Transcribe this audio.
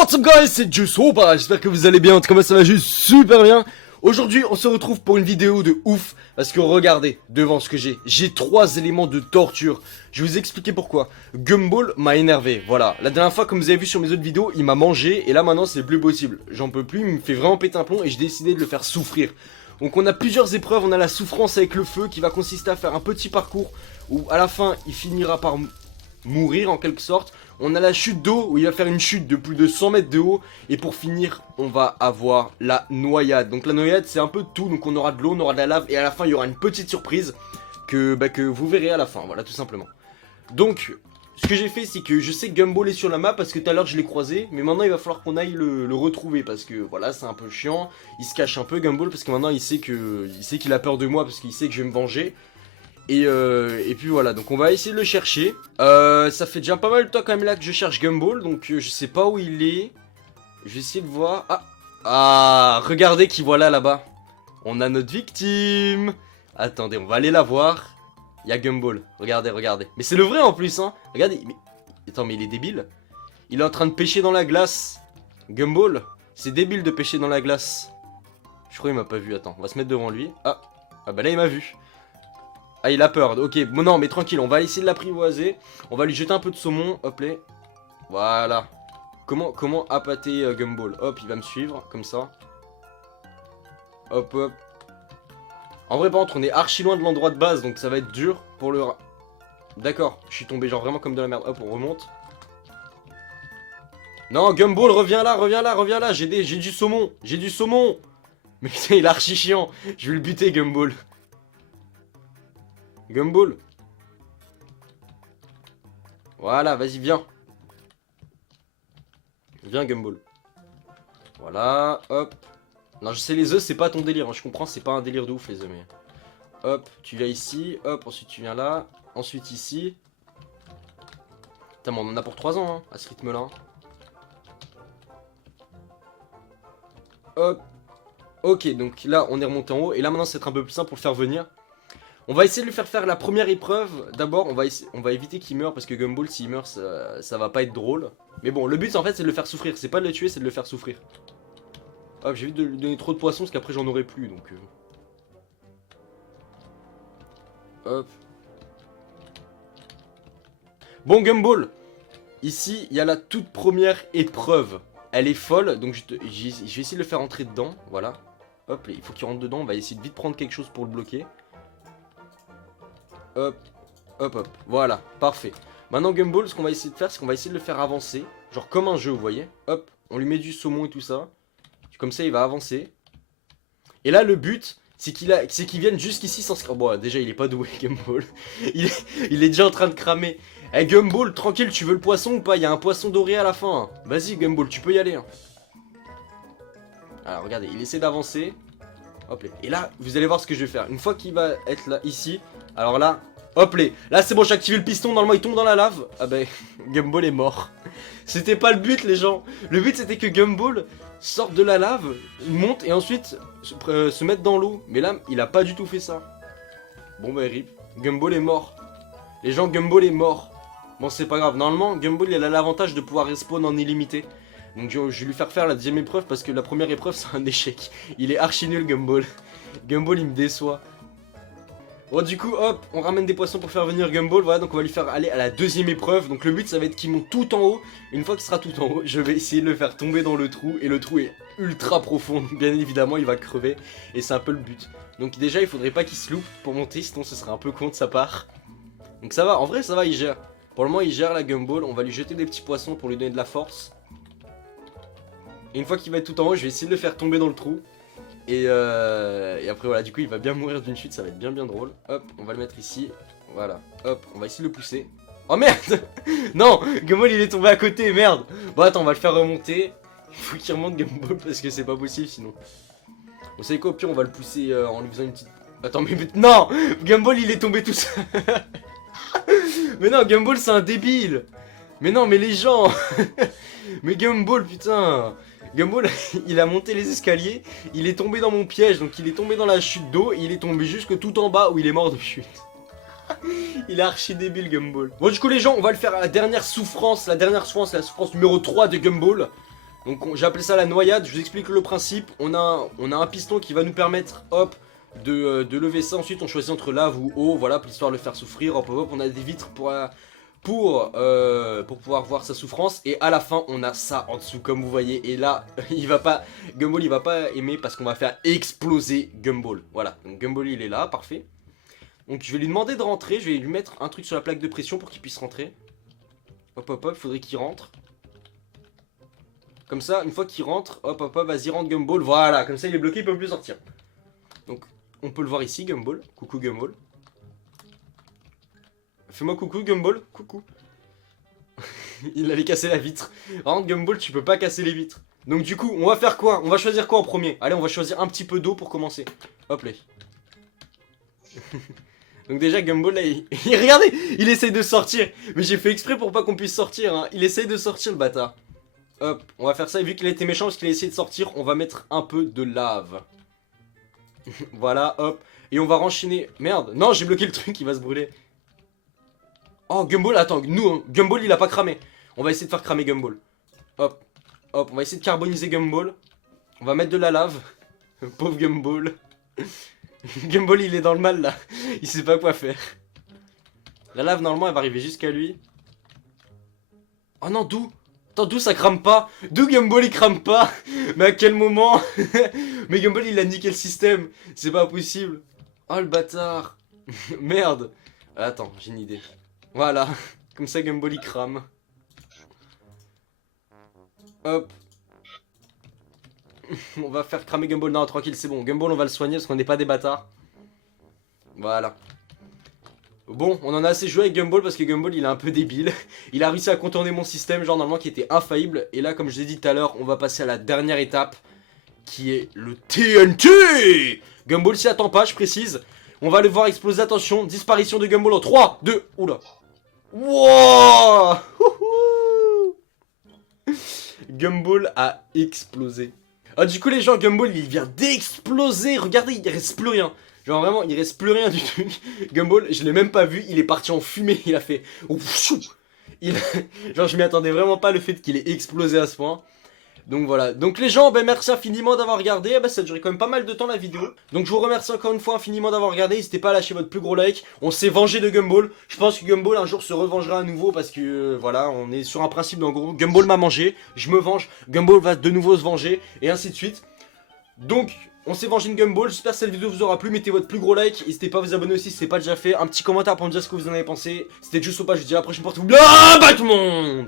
What's up guys, c'est Jusoba, j'espère que vous allez bien, en tout cas moi ça va juste super bien. Aujourd'hui on se retrouve pour une vidéo de ouf, parce que regardez devant ce que j'ai 3 éléments de torture. Je vais vous expliquer pourquoi. Gumball m'a énervé, voilà. La dernière fois comme vous avez vu sur mes autres vidéos, il m'a mangé et là maintenant c'est plus possible. J'en peux plus, il me fait vraiment péter un plomb et j'ai décidé de le faire souffrir. Donc on a plusieurs épreuves, on a la souffrance avec le feu qui va consister à faire un petit parcours où à la fin il finira par mourir en quelque sorte. On a la chute d'eau où il va faire une chute de plus de 100 mètres de haut. Et pour finir, on va avoir la noyade. Donc la noyade, c'est un peu tout. Donc on aura de l'eau, on aura de la lave. Et à la fin, il y aura une petite surprise que vous verrez à la fin. Voilà, tout simplement. Donc, ce que j'ai fait, c'est que je sais que Gumball est sur la map parce que tout à l'heure, je l'ai croisé. Mais maintenant, il va falloir qu'on aille le retrouver parce que, voilà, c'est un peu chiant. Il se cache un peu, Gumball, parce que maintenant, il sait qu'il a peur de moi parce qu'il sait que je vais me venger. Et puis voilà, donc on va essayer de le chercher. Ça fait déjà pas mal de temps quand même là que je cherche Gumball, donc je sais pas où il est. Je vais essayer de voir. Ah, regardez qui voilà là-bas. On a notre victime. Attendez, on va aller la voir. Il y a Gumball, regardez, regardez. Mais c'est le vrai en plus, hein. Regardez, mais... Attends, mais il est débile. Il est en train de pêcher dans la glace. Gumball, c'est débile de pêcher dans la glace. Je crois qu'il m'a pas vu, attends, on va se mettre devant lui. Ah bah là il m'a vu. Ah, il a peur, ok, bon non mais tranquille, on va essayer de l'apprivoiser. On va lui jeter un peu de saumon, hop là. Voilà. Comment appâter Gumball? Hop, il va me suivre, comme ça. Hop, hop. En vrai par contre on est archi loin de l'endroit de base, donc ça va être dur pour le... D'accord, je suis tombé genre vraiment comme de la merde. Hop, on remonte. Non, Gumball, reviens là, reviens là, reviens là, j'ai du saumon, j'ai du saumon. Mais putain, il est archi chiant, je vais le buter Gumball. Gumball. Voilà, vas-y, viens. Viens, Gumball. Voilà, hop. Non, je sais, les œufs, c'est pas ton délire, hein, je comprends, c'est pas un délire de ouf, les œufs, mais... Hop, tu viens ici, hop, ensuite tu viens là, ensuite ici. Putain, mais on en a pour 3 ans, hein, à ce rythme-là. Hop. Ok, donc là, on est remonté en haut, et là, maintenant, c'est un peu plus simple pour le faire venir. On va essayer de lui faire la première épreuve. D'abord, on va éviter qu'il meure parce que Gumball, s'il meurt, ça va pas être drôle. Mais bon, le but, en fait, c'est de le faire souffrir. C'est pas de le tuer, c'est de le faire souffrir. Hop, j'évite de lui donner trop de poissons parce qu'après, j'en aurai plus. Donc, hop. Bon, Gumball. Ici, il y a la toute première épreuve. Elle est folle, donc je vais essayer de le faire entrer dedans. Voilà. Hop, il faut qu'il rentre dedans. On va essayer de vite prendre quelque chose pour le bloquer. Hop, hop, hop, voilà, parfait. Maintenant Gumball, ce qu'on va essayer de faire, c'est qu'on va essayer de le faire avancer. Genre comme un jeu, vous voyez. Hop, on lui met du saumon et tout ça. Comme ça, il va avancer. Et là, le but, c'est qu'il vienne jusqu'ici sans se... Oh, bon, déjà, il est pas doué, Gumball. il est déjà en train de cramer. Eh, Gumball, tranquille, tu veux le poisson ou pas? Il y a un poisson doré à la fin. Hein. Vas-y, Gumball, tu peux y aller. Hein. Alors, regardez, il essaie d'avancer. Hop, et là, vous allez voir ce que je vais faire. Une fois qu'il va être là, ici... Alors là, hop là c'est bon, j'ai activé le piston, normalement il tombe dans la lave. Ah bah, Gumball est mort. C'était pas le but les gens. Le but c'était que Gumball sorte de la lave, monte et ensuite se mette dans l'eau. Mais là, il a pas du tout fait ça. Bon bah rip, Gumball est mort. Les gens, Gumball est mort. Bon c'est pas grave, normalement Gumball il a l'avantage de pouvoir respawn en illimité. Donc je vais lui faire la deuxième épreuve parce que la première épreuve c'est un échec. Il est archi nul Gumball. Gumball il me déçoit. Bon du coup hop, on ramène des poissons pour faire venir Gumball, voilà, donc on va lui faire aller à la deuxième épreuve. Donc le but ça va être qu'il monte tout en haut. Une fois qu'il sera tout en haut, je vais essayer de le faire tomber dans le trou. Et le trou est ultra profond, donc bien évidemment il va crever. Et c'est un peu le but. Donc déjà il faudrait pas qu'il se loupe pour monter, sinon ce serait un peu con de sa part. Donc ça va, en vrai ça va, il gère. Pour le moment il gère la Gumball, on va lui jeter des petits poissons pour lui donner de la force. Et une fois qu'il va être tout en haut, je vais essayer de le faire tomber dans le trou. Et après voilà, du coup il va bien mourir d'une chute, ça va être bien drôle. Hop, on va le mettre ici, voilà, hop, on va essayer de le pousser. Oh merde. Non, Gumball il est tombé à côté, merde. Bon attends, on va le faire remonter. Il faut qu'il remonte Gumball parce que c'est pas possible sinon. Vous savez quoi, au pire on va le pousser en lui faisant une petite... Attends mais non, Gumball il est tombé tout seul. Mais non, Gumball c'est un débile. Mais non, mais les gens. Mais Gumball, putain. Gumball, il a monté les escaliers, il est tombé dans mon piège, donc il est tombé dans la chute d'eau, et il est tombé jusque tout en bas où il est mort de chute. Il est archi débile Gumball. Bon du coup les gens, on va le faire à la dernière souffrance, la souffrance numéro 3 de Gumball. Donc j'ai appelé ça la noyade, je vous explique le principe. On a un piston qui va nous permettre, hop, de lever ça. Ensuite on choisit entre lave ou eau, voilà, pour histoire de le faire souffrir. Hop, hop, hop, on a des vitres pour pouvoir voir sa souffrance. Et à la fin on a ça en dessous comme vous voyez. Et là Gumball il va pas aimer parce qu'on va faire exploser Gumball. Voilà, donc Gumball il est là, parfait. Donc je vais lui demander de rentrer, je vais lui mettre un truc sur la plaque de pression pour qu'il puisse rentrer. Hop hop hop, faudrait qu'il rentre. Comme ça, une fois qu'il rentre, hop hop hop, vas-y rentre Gumball, voilà, comme ça il est bloqué, il peut plus sortir. Donc on peut le voir ici, Gumball, coucou Gumball. Fais-moi coucou Gumball, coucou. Il avait cassé la vitre. Rentre Gumball, tu peux pas casser les vitres. Donc du coup, on va faire quoi? On va choisir quoi en premier? Allez, on va choisir un petit peu d'eau pour commencer. Hop là. Donc déjà Gumball là, regardez, il essaye de sortir. Mais j'ai fait exprès pour pas qu'on puisse sortir, hein. Il essaye de sortir le bâtard. Hop, on va faire ça, et vu qu'il a été méchant parce qu'il a essayé de sortir, on va mettre un peu de lave. Voilà, hop. Et on va renchaîner. Merde, non, j'ai bloqué le truc, il va se brûler. Oh, Gumball, attends, nous, Gumball, il a pas cramé. On va essayer de faire cramer Gumball. Hop, hop, on va essayer de carboniser Gumball. On va mettre de la lave. Pauvre Gumball. Gumball, il est dans le mal, là. Il sait pas quoi faire. La lave, normalement, elle va arriver jusqu'à lui. Oh non, d'où? Attends, d'où ça crame pas? D'où Gumball il crame pas? Mais à quel moment? Mais Gumball il a niqué le système. C'est pas possible. Oh le bâtard. Merde. Attends, j'ai une idée. Voilà. Comme ça Gumball il crame. Hop. On va faire cramer Gumball. Non, tranquille, c'est bon. Gumball on va le soigner parce qu'on n'est pas des bâtards. Voilà. Bon, on en a assez joué avec Gumball parce que Gumball il est un peu débile. Il a réussi à contourner mon système, genre normalement qui était infaillible. Et là, comme je l'ai dit tout à l'heure, on va passer à la dernière étape qui est le TNT. Gumball s'y attend pas, je précise. On va le voir exploser, attention, disparition de Gumball en 3, 2, oula. Wow. Gumball a explosé. Ah du coup les gens, Gumball il vient d'exploser. Regardez, il reste plus rien. Genre vraiment, il reste plus rien du truc. Gumball, je l'ai même pas vu, il est parti en fumée, il a fait... Genre je m'y attendais vraiment pas le fait qu'il ait explosé à ce point. Donc voilà, donc les gens, ben merci infiniment d'avoir regardé, ben, ça a duré quand même pas mal de temps la vidéo. Donc je vous remercie encore une fois infiniment d'avoir regardé, n'hésitez pas à lâcher votre plus gros like. On s'est vengé de Gumball, je pense que Gumball un jour se revengera à nouveau parce que voilà, on est sur un principe en gros, Gumball m'a mangé, je me venge, Gumball va de nouveau se venger, et ainsi de suite. Donc... on s'est vengé de Gumball, j'espère que cette vidéo vous aura plu, mettez votre plus gros like, n'hésitez pas à vous abonner aussi si c'est pas déjà fait, un petit commentaire pour me dire ce que vous en avez pensé, c'était juste au pas, je vous dis à la prochaine pour tout, bye bye tout le monde.